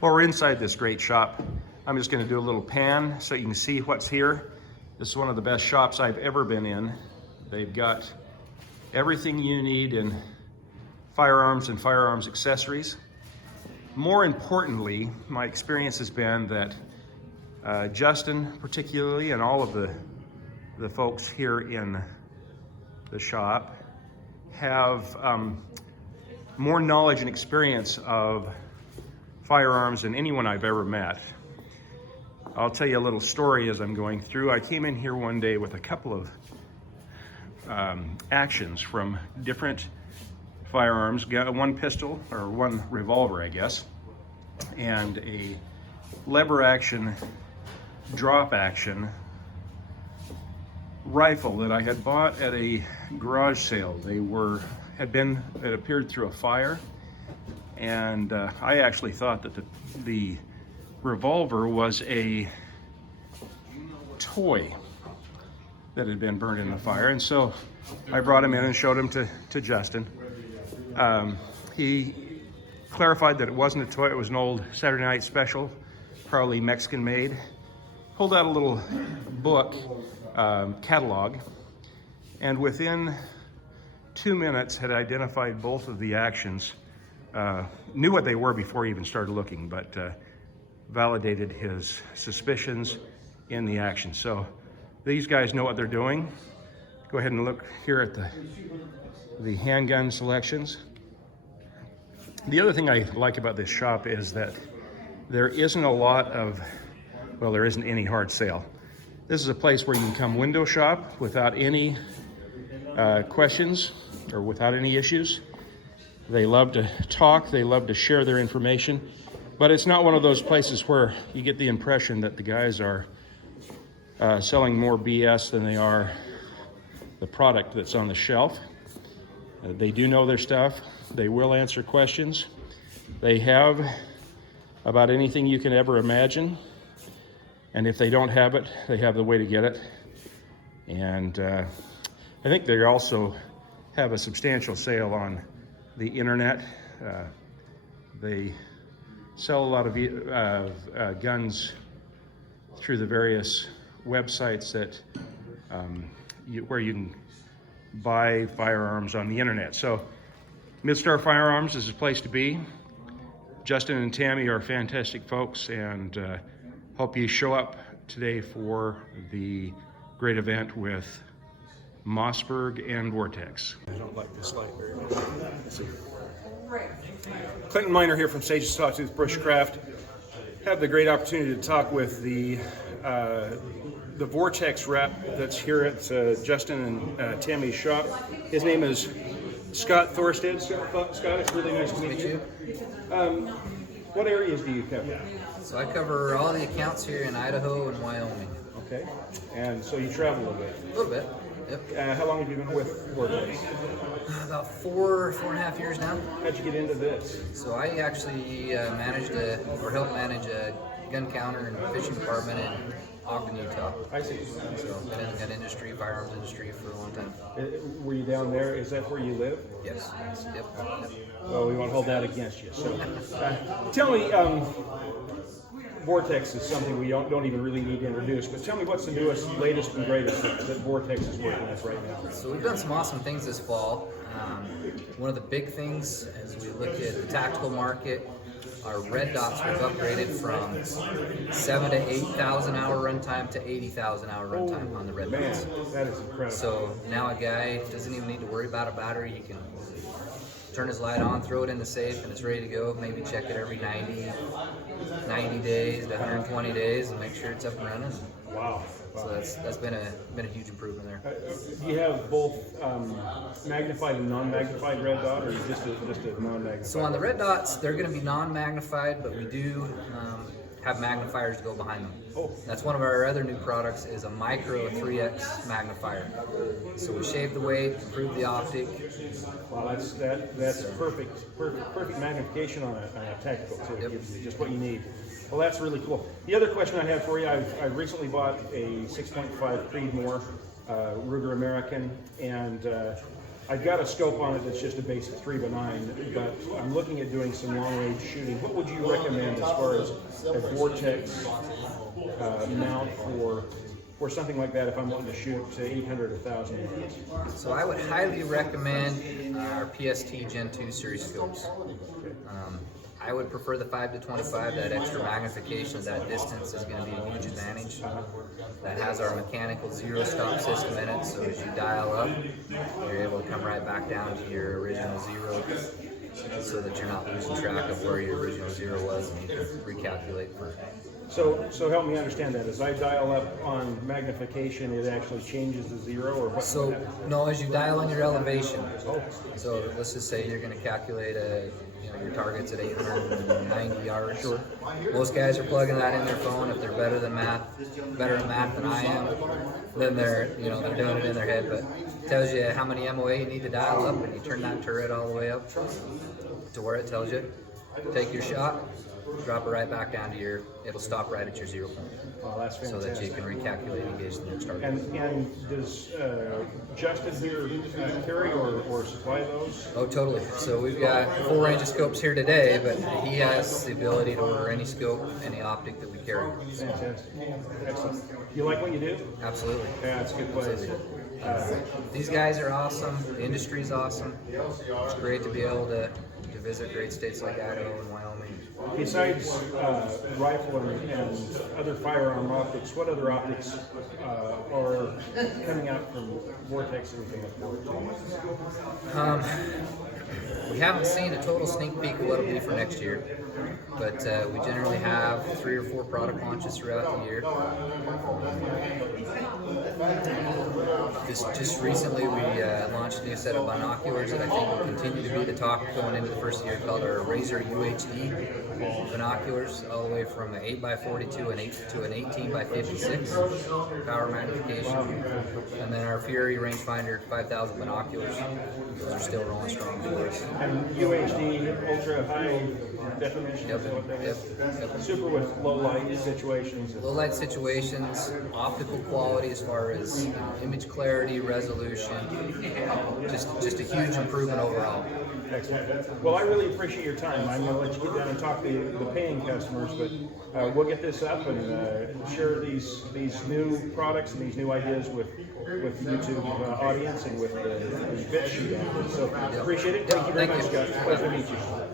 Well, we're inside this great shop. I'm just going to do a little pan so you can see what's here. This is one of the best shops I've ever been in. They've got everything you need in firearms and firearms accessories. More importantly, my experience has been that Justin particularly, and all of the folks here in the shop have more knowledge and experience of firearms than anyone I've ever met. I'll tell you a little story as I'm going through. I came in here one day with a couple of actions from different firearms, one pistol, or one revolver, I guess, and a lever action, drop action rifle that I had bought at a garage sale. It appeared through a fire, and I actually thought that the revolver was a toy that had been burned in the fire, and so I brought him in and showed him to Justin. He clarified that it wasn't a toy, it was an old Saturday Night Special, probably Mexican made. Pulled out a little book, catalog, and within 2 minutes had identified both of the actions, knew what they were before he even started looking, but validated his suspicions in the action. So these guys know what they're doing. Go ahead and look here at the handgun selections. The other thing I like about this shop is that there isn't a lot of, well, there isn't any hard sale. This is a place where you can come window shop without any questions or without any issues. They love to talk, they love to share their information, but it's not one of those places where you get the impression that the guys are selling more BS than they are the product that's on the shelf. They do know their stuff. They will answer questions. They have about anything you can ever imagine. And if they don't have it, they have the way to get it. And I think they also have a substantial sale on the internet. They sell a lot of guns through the various websites that where you can buy firearms on the internet. So Midstar Firearms is a place to be. Justin and Tammy are fantastic folks, and hope you show up today for the great event with Mossberg and Vortex. I don't like this light very much. Let's see. Clinton Miner here from Sawtooth Bushcraft. Have the great opportunity to talk with the Vortex rep that's here at Justin and Tammy's shop. His name is Scott Thorstad. Scott, it's really nice to meet you. What areas do you cover? So I cover all the accounts here in Idaho and Wyoming. Okay, and so you travel a bit? A little bit, yep. How long have you been with Vortex? About four and a half years now. How'd you get into this? So I actually helped manage a gun counter and fishing department in Ogden, Utah. I see. So been in the gun industry, firearms industry for a long time. Were you down there? Is that where you live? Yes. Yep. Well, we won't hold that against you. So, tell me, Vortex is something we don't even really need to introduce, but tell me what's the newest, latest, and greatest that Vortex is working with right now. So we've done some awesome things this fall. One of the big things as we look at the tactical market, our red dots we've upgraded from 7,000 to 8,000 hour runtime to 80,000 hour runtime on the red dots. That is incredible. So now a guy doesn't even need to worry about a battery. He can turn his light on, throw it in the safe, and it's ready to go. Maybe check it every 90 days to 120 days and make sure it's up and running. Wow. So that's been a huge improvement there. Do you have both magnified and non-magnified red dot, or just a non-magnified? So on the red dots, they're going to be non-magnified, but we do have magnifiers to go behind them. Oh. That's one of our other new products is a micro 3x magnifier. So we shave the weight, improve the optic. Wow, that's perfect magnification on a tactical too. It gives you just what you need. Well, that's really cool. The other question I have for you, I recently bought a 6.5 Creedmoor Ruger American, and I've got a scope on it that's just a basic 3x9, but I'm looking at doing some long-range shooting. What would you recommend as far as a Vortex mount for something like that if I'm wanting to shoot to 800 or 1,000 yards? So I would highly recommend our PST Gen 2 series scopes. I would prefer the 5-25. That extra magnification of that distance is going to be a huge advantage. That has our mechanical zero stop system in it, so as you dial up, you're able to come right back down to your original zero, so that you're not losing track of where your original zero was, and you can recalculate for. So help me understand that. As I dial up on magnification, it actually changes the zero, or what? So no, as you dial in your elevation. So let's just say you're going to calculate your target's at 890 yards. Sure. Most guys are plugging that in their phone. If they're better at math than I am, then they're doing it in their head. But it tells you how many MOA you need to dial up, and you turn that turret all the way up to where it tells you. Take your shot, drop it right back down to it'll stop right at your 0 point. Oh, that's fantastic. So that you can recalculate and engage the next target. And does Justin here carry or supply those? Oh, totally. So we've got full range of scopes here today, but he has the ability to order any scope, any optic that we carry. Fantastic. Excellent. You like what you do? Absolutely. Yeah, it's a good place. These guys are awesome. The industry's awesome. It's great to be able to visit great states like Idaho and Wyoming. Besides rifle and other firearm optics, what other optics are coming out from Vortex and everything like that? We haven't seen a total sneak peek of what it'll be for next year, but we generally have 3 or 4 product launches throughout the year. Just recently we launched a new set of binoculars that I think will continue to be the talk going into the first year, called our Razor UHD binoculars, all the way from an 8x42 to an 18x56 power magnification, and then our Fury rangefinder 5000 binoculars. Those are still rolling strong for us. And UHD, ultra high definition. Yep. Super with low light situations. Low light situations, optical quality as far as image clarity, resolution, just a huge improvement overall. Excellent. Well, I really appreciate your time. I'm going to let you get down and talk to the paying customers, but we'll get this up and share these new products and these new ideas with the YouTube audience and with the bit shoot. So appreciate it. Thank you very much, Scott. Pleasure to meet you.